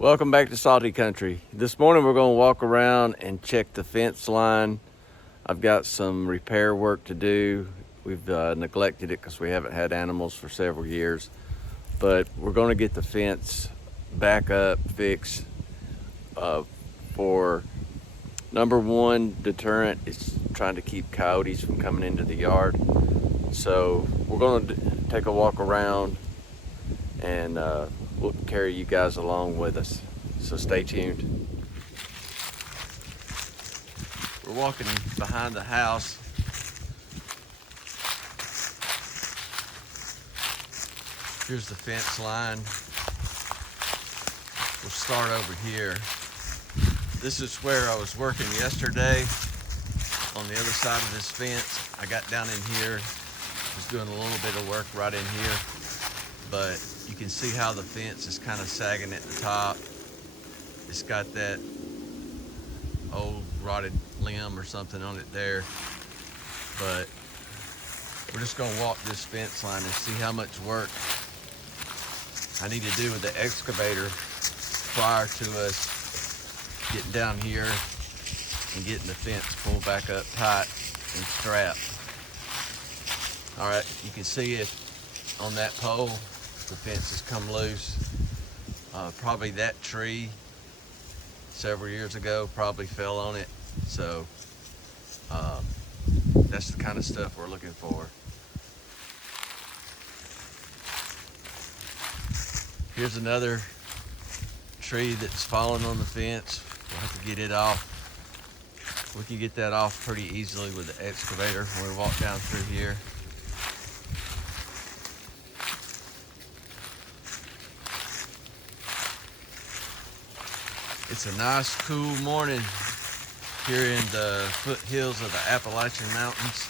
Welcome back to Salty Country. This morning we're going to walk around and check the fence line. I've got some repair work to do. We've neglected it because we haven't had animals for several years. But we're going to get the fence back up, fixed. For number one deterrent is trying to keep coyotes from coming into the yard. So we're going to take a walk around and we'll carry you guys along with us. So stay tuned. We're walking behind the house. Here's the fence line. We'll start over here. This is where I was working yesterday on the other side of this fence. I got down in here, was doing a little bit of work right in here, but you can see how the fence is kind of sagging at the top. It's got that old rotted limb or something on it there, but we're just gonna walk this fence line and see how much work I need to do with the excavator prior to us getting down here and getting the fence pulled back up tight and strapped. All right, you can see it on that pole. The fence has come loose. Probably that tree several years ago probably fell on it. So that's the kind of stuff we're looking for. Here's another tree that's fallen on the fence. We'll have to get it off. We can get that off pretty easily with the excavator when we walk down through here. It's a nice cool morning here in the foothills of the Appalachian Mountains.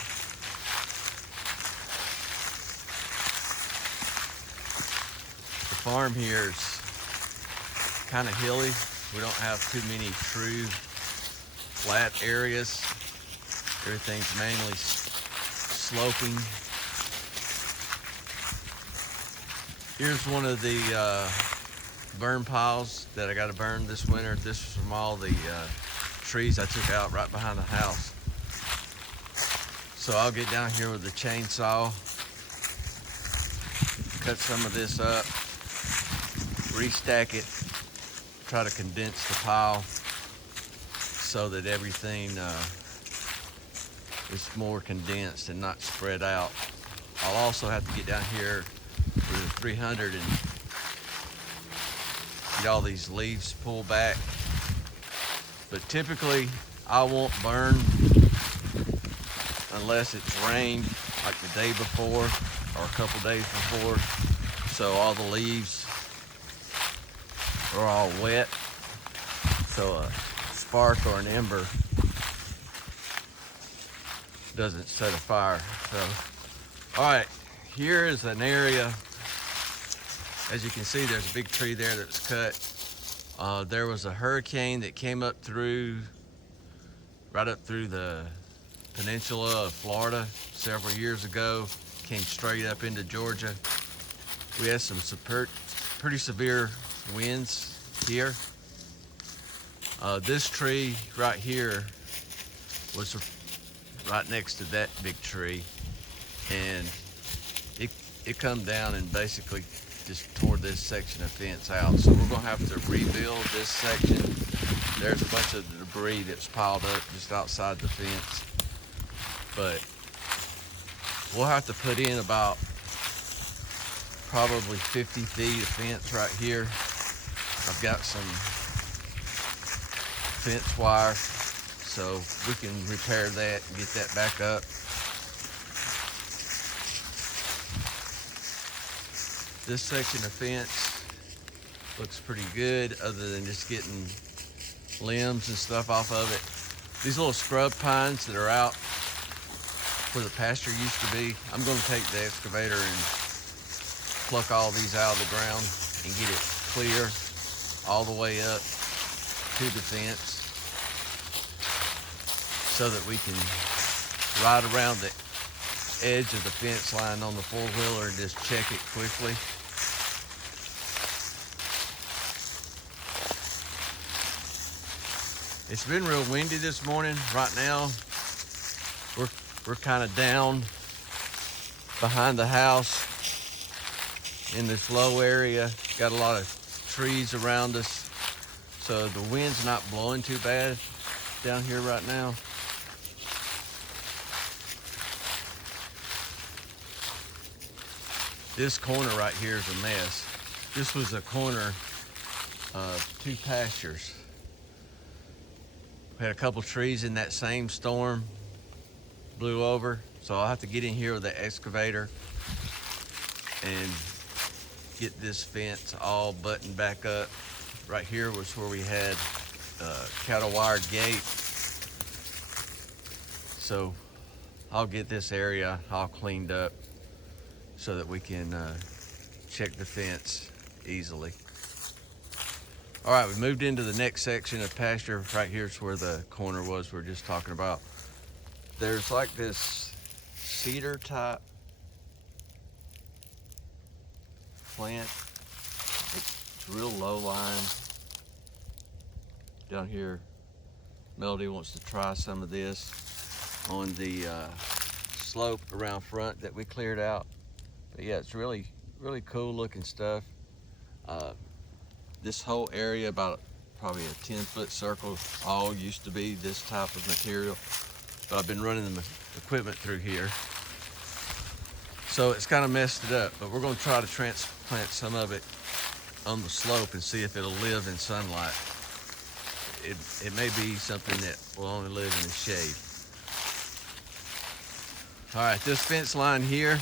The farm here is kind of hilly. We don't have too many true flat areas. Everything's mainly sloping. Here's one of the burn piles that I got to burn this winter. This is from all the trees I took out right behind the house. So I'll get down here with the chainsaw, cut some of this up, restack it, try to condense the pile so that everything is more condensed and not spread out. I'll also have to get down here with the 300 and get all these leaves pulled back. But typically I won't burn unless it's rained like the day before or a couple days before, so all the leaves are all wet, so a spark or an ember doesn't set a fire. So, all right, here is an area. As you can see, there's a big tree there that's cut. There was a hurricane that came up through, right up through the peninsula of Florida several years ago, came straight up into Georgia. We had some pretty severe winds here. This tree right here was right next to that big tree, and it come down and basically just tore this section of fence out. So we're gonna have to rebuild this section. There's a bunch of debris that's piled up just outside the fence, but we'll have to put in about probably 50 feet of fence right here. I've got some fence wire, so we can repair that and get that back up. This section of fence looks pretty good, other than just getting limbs and stuff off of it. These little scrub pines that are out where the pasture used to be, I'm going to take the excavator and pluck all these out of the ground and get it clear all the way up to the fence so that we can ride around the edge of the fence line on the four-wheeler and just check it quickly. It's been real windy this morning. Right now, we're kind of down behind the house in this low area. Got a lot of trees around us, so the wind's not blowing too bad down here right now. This corner right here is a mess. This was a corner of 2 pastures. We had a couple trees in that same storm, blew over, so I'll have to get in here with the excavator and get this fence all buttoned back up. Right here was where we had a cattle wire gate. So I'll get this area all cleaned up so that we can check the fence easily. All right, we moved into the next section of pasture. Right here's where the corner was we were just talking about. There's like this cedar type plant. It's real low lying. Down here, Melody wants to try some of this on the slope around front that we cleared out. But yeah, it's really cool looking stuff. This whole area, about probably a 10-foot circle, all used to be this type of material. But I've been running the equipment through here, so it's kind of messed it up. But we're going to try to transplant some of it on the slope and see if it'll live in sunlight. It may be something that will only live in the shade. All right, this fence line here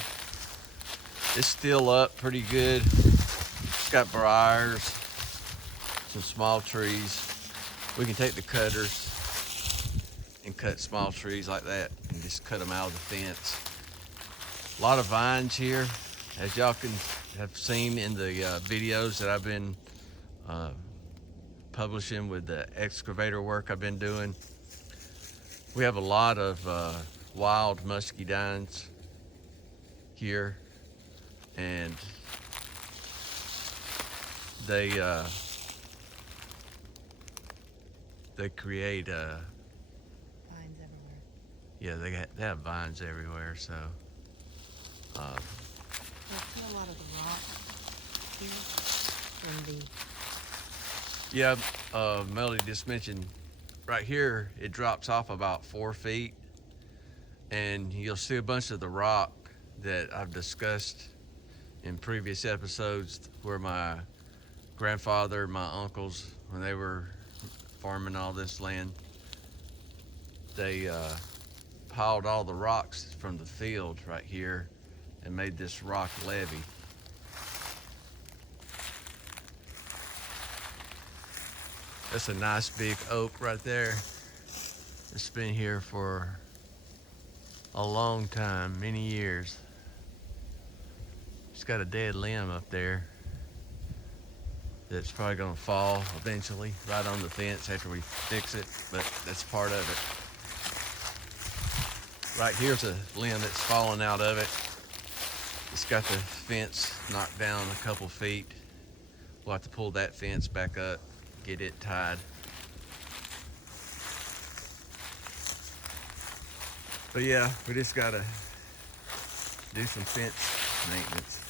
is still up pretty good. It's got briars, some small trees. We can take the cutters and cut small trees like that and just cut them out of the fence. A lot of vines here, as y'all can have seen in the videos that I've been publishing with the excavator work I've been doing. We have a lot of wild muscadines here, and they create vines everywhere. Yeah, they have vines everywhere. So I see a lot of the rock here and the Melody just mentioned right here it drops off about 4 feet, and you'll see a bunch of the rock that I've discussed in previous episodes, where my grandfather, my uncles, when they were farming all this land, they piled all the rocks from the field right here and made this rock levee. That's a nice big oak right there. It's been here for a long time, many years. It's got a dead limb up there that's probably gonna fall eventually right on the fence after we fix it, but that's part of it. Right here's a limb that's fallen out of it. It's got the fence knocked down a couple feet. We'll have to pull that fence back up, get it tied. But yeah, we just gotta do some fence maintenance.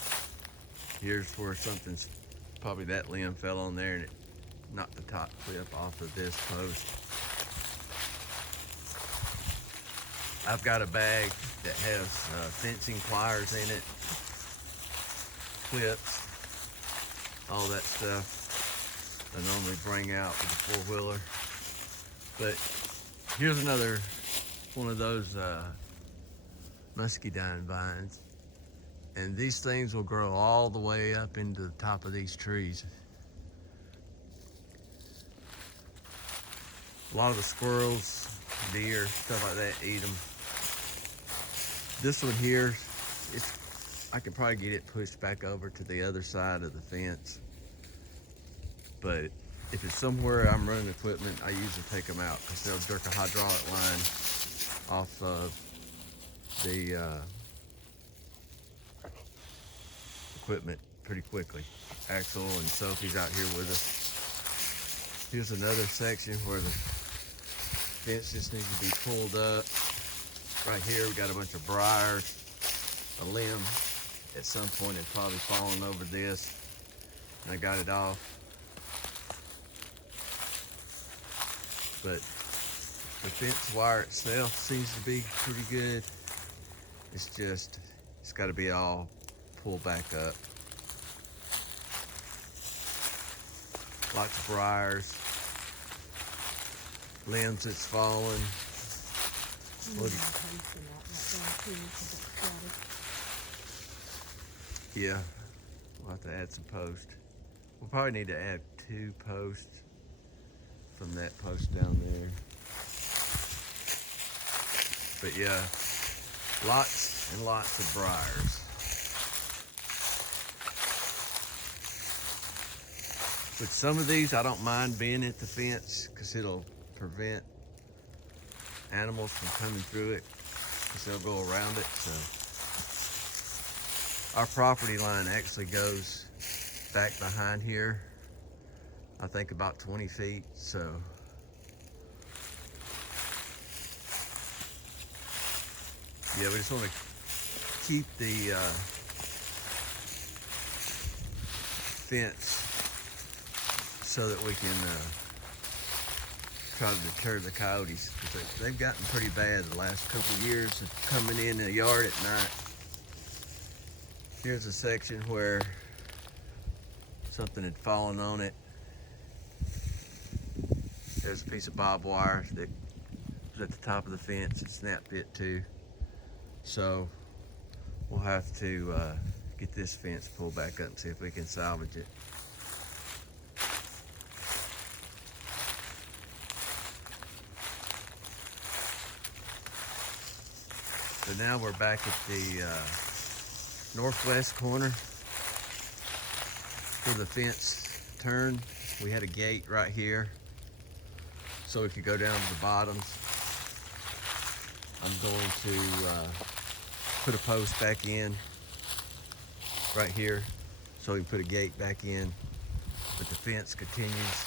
Here's where something's, probably that limb fell on there and it knocked the top clip off of this post. I've got a bag that has fencing pliers in it, clips, all that stuff I normally bring out with the 4-wheeler. But here's another one of those muscadine vines, and these things will grow all the way up into the top of these trees. A lot of the squirrels, deer, stuff like that eat them. This one here, I could probably get it pushed back over to the other side of the fence, but if it's somewhere I'm running equipment, I usually take them out because they'll jerk a hydraulic line off of the equipment pretty quickly. Axel and Sophie's out here with us. Here's another section where the fence just needs to be pulled up. Right here we got a bunch of briars, a limb at some point had probably fallen over this, and I got it off. But the fence wire itself seems to be pretty good. It's got to be all pulled back up. Lots of briars, limbs that's fallen. Yeah, we'll have to add some posts. We'll probably need to add 2 posts from that post down there. But yeah, lots and lots of briars. But some of these I don't mind being at the fence because it'll prevent animals from coming through it because they'll go around it. So our property line actually goes back behind here, I think about 20 feet. So yeah, we just want to keep the fence so that we can try to deter the coyotes, because they've gotten pretty bad the last couple of years of coming in the yard at night. Here's a section where something had fallen on it. There's a piece of barbed wire that was at the top of the fence. It snapped it too. So we'll have to get this fence pulled back up and see if we can salvage it. So now we're back at the northwest corner where the fence turned. We had a gate right here so we could go down to the bottoms. I'm going to put a post back in right here so we can put a gate back in, but the fence continues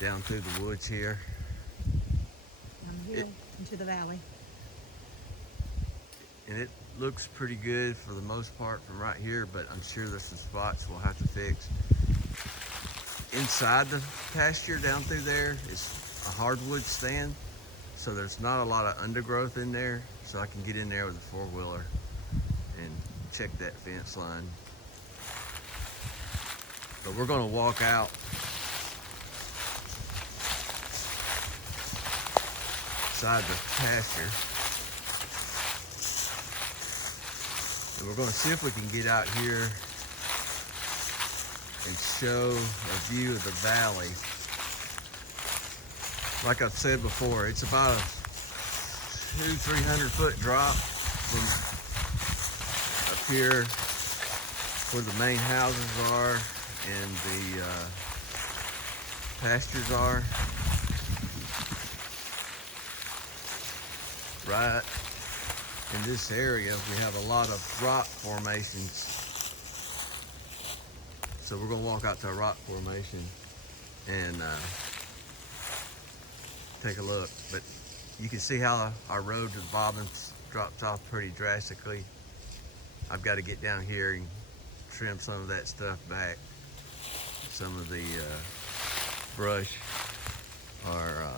down through the woods here. Down the hill into the valley. And it looks pretty good for the most part from right here, but I'm sure there's some spots we'll have to fix. Inside the pasture down through there is a hardwood stand, so there's not a lot of undergrowth in there, so I can get in there with a 4-wheeler and check that fence line. But we're gonna walk out inside the pasture. And we're going to see if we can get out here and show a view of the valley. Like I've said before, it's about a 200-300 foot drop from up here where the main houses are and the pastures are. Right in this area, we have a lot of rock formations. So we're gonna walk out to a rock formation and take a look. But you can see how our road to the bottoms drops off pretty drastically. I've got to get down here and trim some of that stuff back. Some of the brush are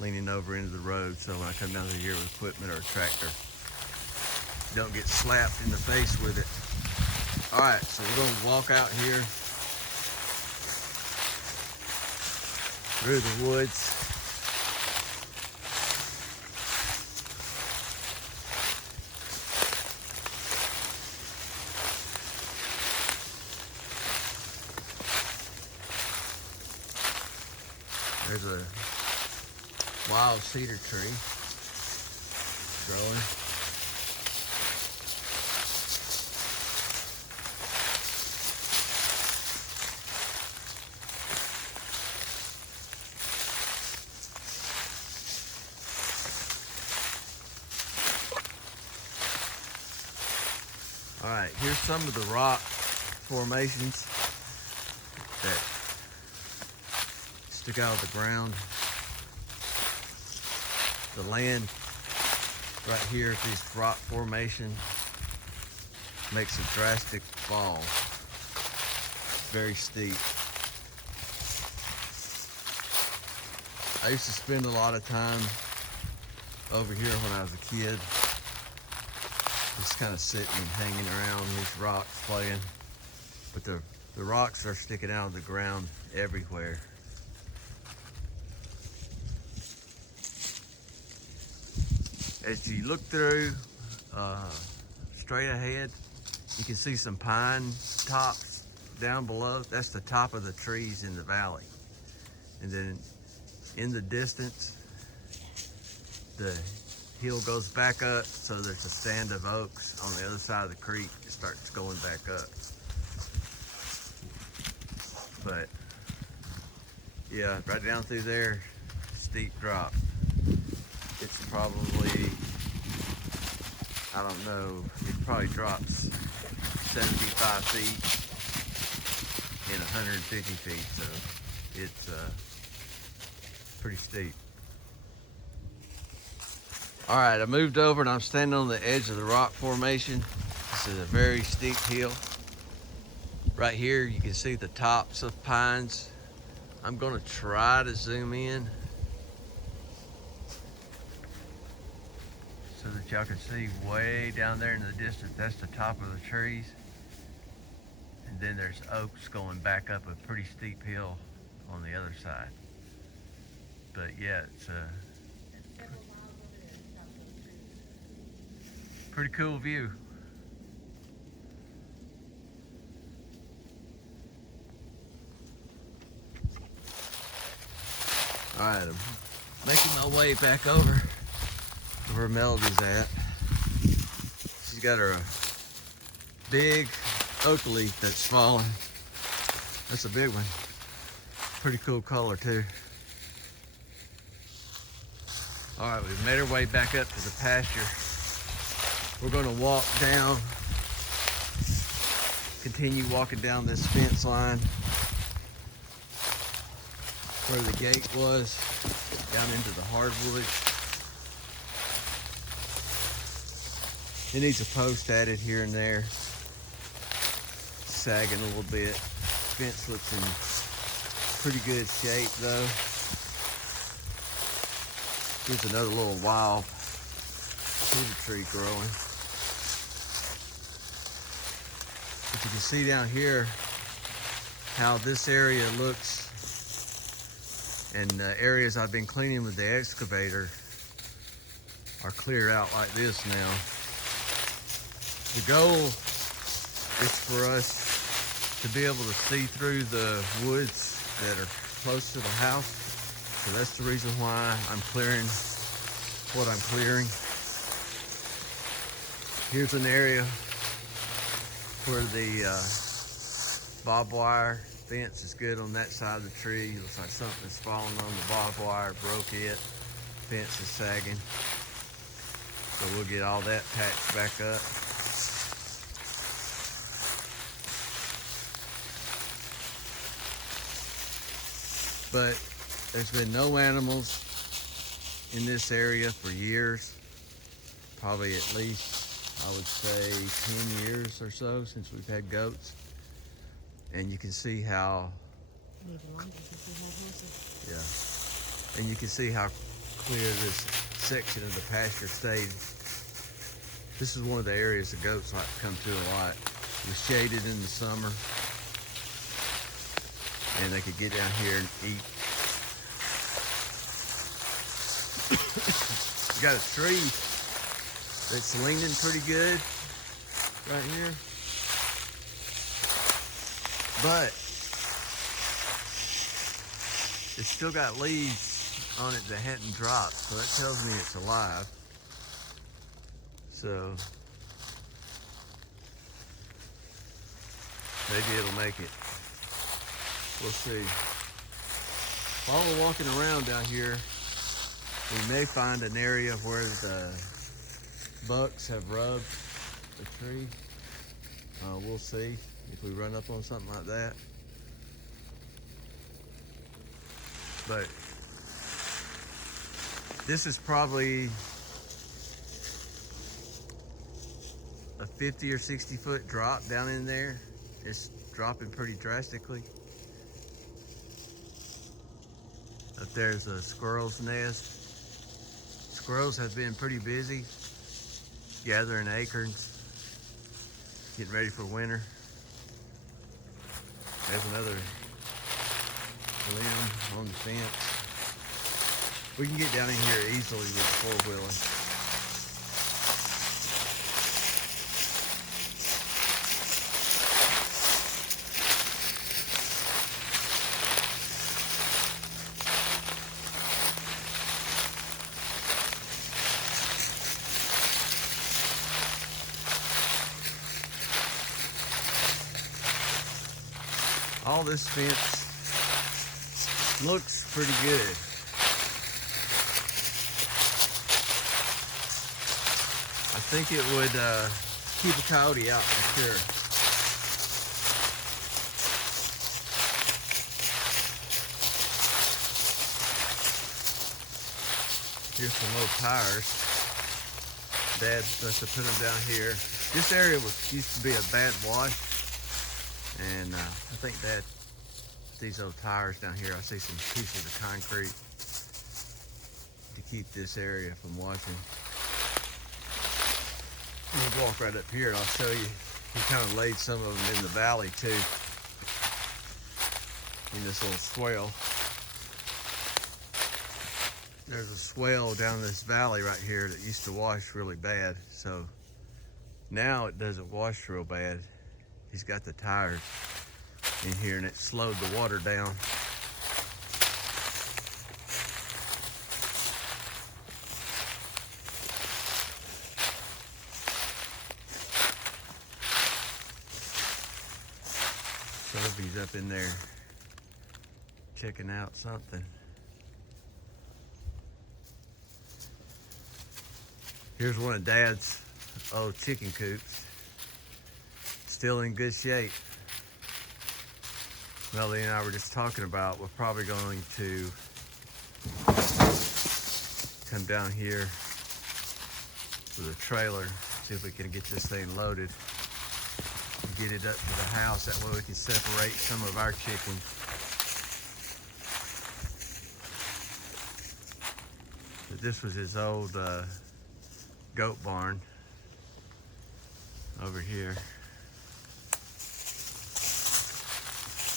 leaning over into the road, so when I come down through here with equipment or a tractor, don't get slapped in the face with it. All right, so we're gonna walk out here through the woods. There's a wild cedar tree growing. All right, here's some of the rock formations that stick out of the ground. the land right here at these rock formation makes a drastic fall. Very steep. I used to spend a lot of time over here when I was a kid, just kind of sitting and hanging around these rocks playing. But the rocks are sticking out of the ground everywhere. As you look through straight ahead, you can see some pine tops down below. That's the top of the trees in the valley. And then in the distance, the hill goes back up, so there's a stand of oaks on the other side of the creek. It starts going back up. But yeah, right down through there, steep drop. It's probably, I don't know, it probably drops 75 feet in 150 feet, so it's pretty steep. All right, I moved over and I'm standing on the edge of the rock formation. This is a very steep hill. Right here, you can see the tops of pines. I'm gonna try to zoom in so that y'all can see way down there in the distance. That's the top of the trees. And then there's oaks going back up a pretty steep hill on the other side. But yeah, it's a pretty cool view. All right, I'm making my way back over to where Melody's at. She's got her big oak leaf that's fallen. That's a big one. Pretty cool color too. All right, we've made our way back up to the pasture. We're gonna walk down, continue walking down this fence line where the gate was, down into the hardwood. It needs a post added here and there, sagging a little bit. Fence looks in pretty good shape though. Here's another little wild cedar tree growing. But you can see down here how this area looks, and the areas I've been cleaning with the excavator are cleared out like this now. The goal is for us to be able to see through the woods that are close to the house. So that's the reason why I'm clearing what I'm clearing. Here's an area where the barbed wire fence is good on that side of the tree. Looks like something's fallen on the barbed wire, broke it. Fence is sagging. So we'll get all that patched back up. But there's been no animals in this area for years. Probably at least, I would say, 10 years or so since we've had goats. And you can see how, yeah, and you can see how clear this section of the pasture stayed. This is one of the areas the goats like to come to a lot. It was shaded in the summer, and they could get down here and eat. You got a tree that's leaning pretty good right here. But it's still got leaves on it that hadn't dropped, so that tells me it's alive. So maybe it'll make it. We'll see. While we're walking around down here, we may find an area where the bucks have rubbed the tree. We'll see if we run up on something like that. But This is probably a 50 or 60 foot drop down in there. It's dropping pretty drastically. Up there's a squirrel's nest. Squirrels have been pretty busy gathering acorns, getting ready for winter. There's another limb on the fence. We can get down in here easily with the four-wheeler. All this fence looks pretty good. I think it would keep a coyote out for sure. Here's some old tires. Dad must have put them down here. This area used to be a bad wash, and I think Dad, these old tires down here, I see some pieces of concrete to keep this area from washing. We'll walk right up here and I'll show you. He kind of laid some of them in the valley too, in this little swale. There's a swale down this valley right here that used to wash really bad. So now it doesn't wash real bad. He's got the tires in here and it slowed the water down. Sophie's up in there checking out something. Here's one of Dad's old chicken coops. Still in good shape. Melody and I were just talking about we're probably going to come down here with a trailer, see if we can get this thing loaded and get it up to the house. That way we can separate some of our chicken. But this was his old goat barn over here.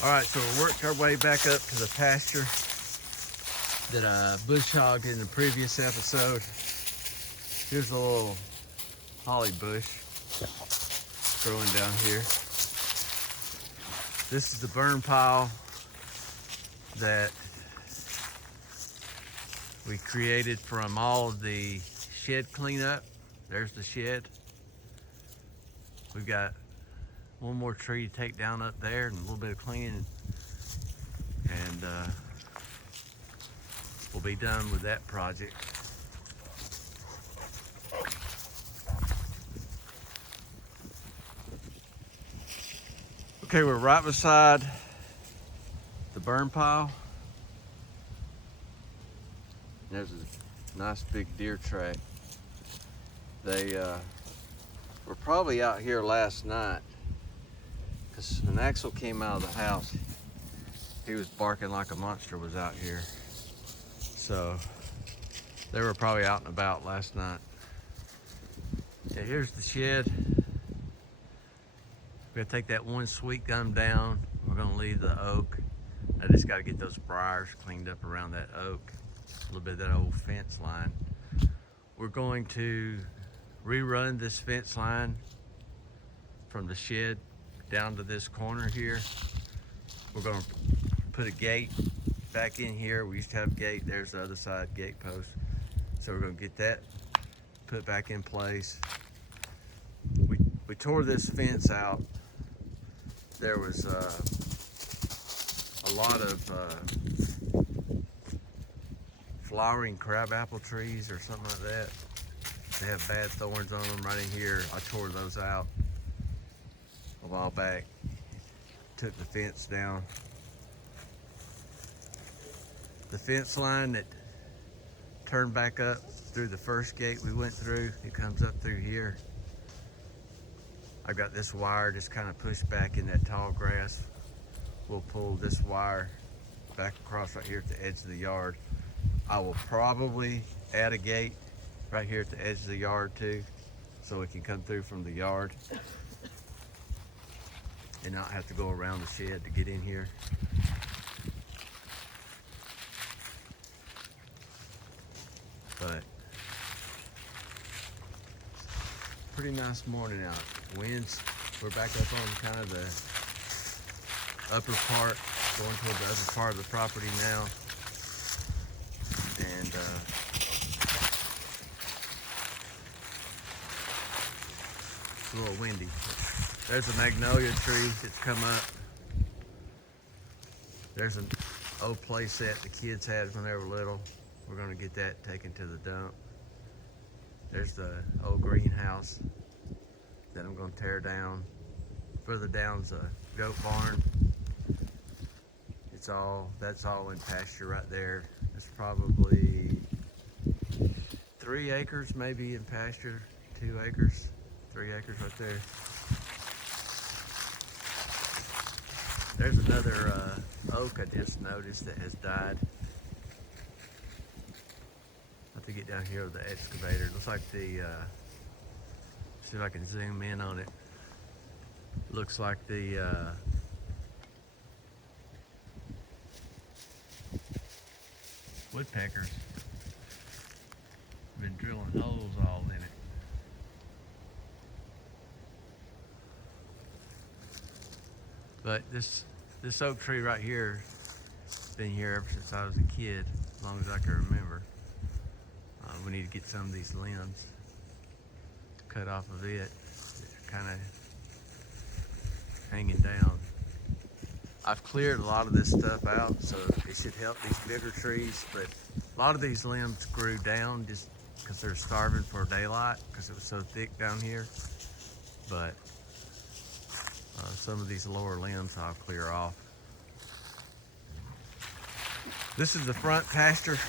All right, so we'll work our way back up to the pasture that I bush hogged in the previous episode. Here's a little holly bush growing down here. This is the burn pile that we created from all of the shed cleanup. There's the shed. We've got one more tree to take down up there and a little bit of cleaning, and we'll be done with that project. Okay, we're right beside the burn pile. There's a nice big deer track. They were probably out here last night, because when Axel came out of the house, he was barking like a monster was out here. So they were probably out and about last night. Yeah, here's the shed. We're gonna take that one sweet gum down. We're gonna leave the oak. I just gotta get those briars cleaned up around that oak. A little bit of that old fence line. We're going to rerun this fence line from the shed down to this corner here. We're gonna put a gate back in here. We used to have a gate. There's the other side gate post. So we're gonna get that put back in place. We tore this fence out. There was a lot of flowering crabapple trees or something like that. They have bad thorns on them right in here. I tore those out a while back. Took the fence down. The fence line that turn back up through the first gate we went through. It comes up through here. I've got this wire just kind of pushed back in that tall grass. We'll pull this wire back across right here at the edge of the yard. I will probably add a gate right here at the edge of the yard too, so we can come through from the yard and not have to go around the shed to get in here. But pretty nice morning out. Winds, we're back up on kind of the upper part, going toward the upper part of the property now. And it's a little windy. There's a magnolia tree that's come up. There's an old play set the kids had when they were little. We're gonna get that taken to the dump. There's the old greenhouse that I'm gonna tear down. Further down's a goat barn. That's all in pasture right there. It's probably 3 acres maybe in pasture, 2 acres, 3 acres right there. There's another oak I just noticed that has died. I have to get down here with the excavator. It looks like see if I can zoom in on it. Looks like the woodpeckers have been drilling holes all in it. But this oak tree right here has been here ever since I was a kid, as long as I can remember. We need to get some of these limbs cut off of it. It's kind of hanging down. I've cleared a lot of this stuff out, so it should help these bigger trees, but a lot of these limbs grew down just because they're starving for daylight because it was so thick down here. But some of these lower limbs I'll clear off. This is the front pasture.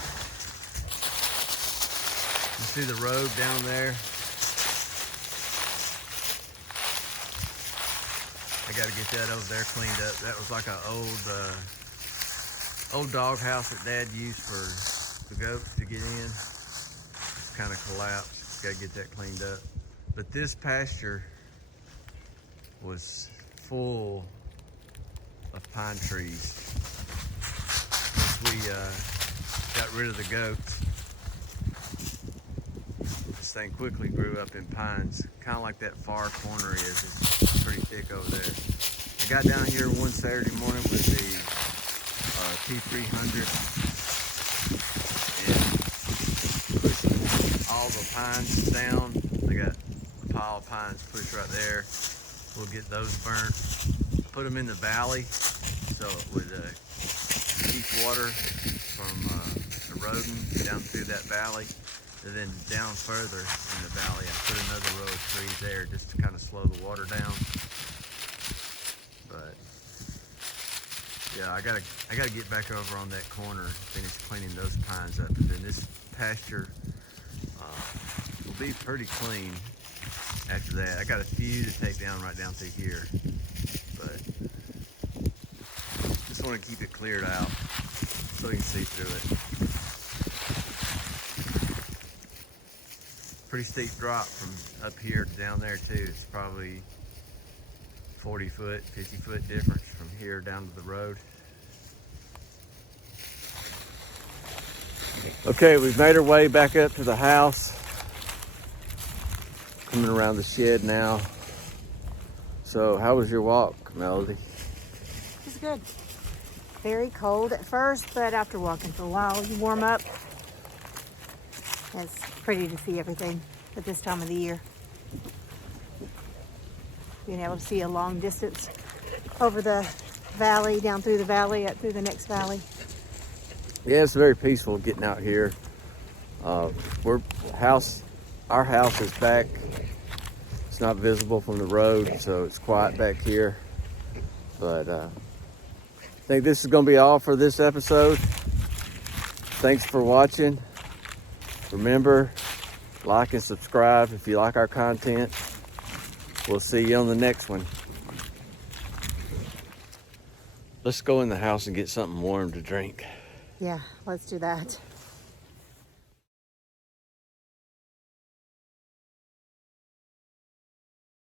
You see the road down there? I gotta get that over there cleaned up. That was like an old dog house that Dad used for the goats to get in. It's kind of collapsed. Gotta get that cleaned up. But this pasture was full of pine trees. Once we got rid of the goats, this thing quickly grew up in pines, kind of like that far corner is. It's pretty thick over there. I got down here one Saturday morning with the T300 and pushed all the pines down. I got a pile of pines pushed right there. We'll get those burnt, put them in the valley so it would keep water from eroding down through that valley. And then down further in the valley, I put another row of trees there just to kind of slow the water down. But yeah, I gotta get back over on that corner and finish cleaning those pines up, and then this pasture will be pretty clean after that. I got a few to take down right down through here, but just want to keep it cleared out so you can see through it. Pretty steep drop from up here to down there too. It's probably 40 foot, 50 foot difference from here down to the road. Okay, we've made our way back up to the house. Coming around the shed now. So how was your walk, Melody? It was good. Very cold at first, but after walking for a while, you warm up. It's pretty to see everything at this time of the year. Being able to see a long distance over the valley, down through the valley, up through the next valley. Yeah, it's very peaceful getting out here. Our house is back. It's not visible from the road, so it's quiet back here. But I think this is going to be all for this episode. Thanks for watching. Remember, like and subscribe if you like our content. We'll see you on the next one. Let's go in the house and get something warm to drink. Yeah, let's do that.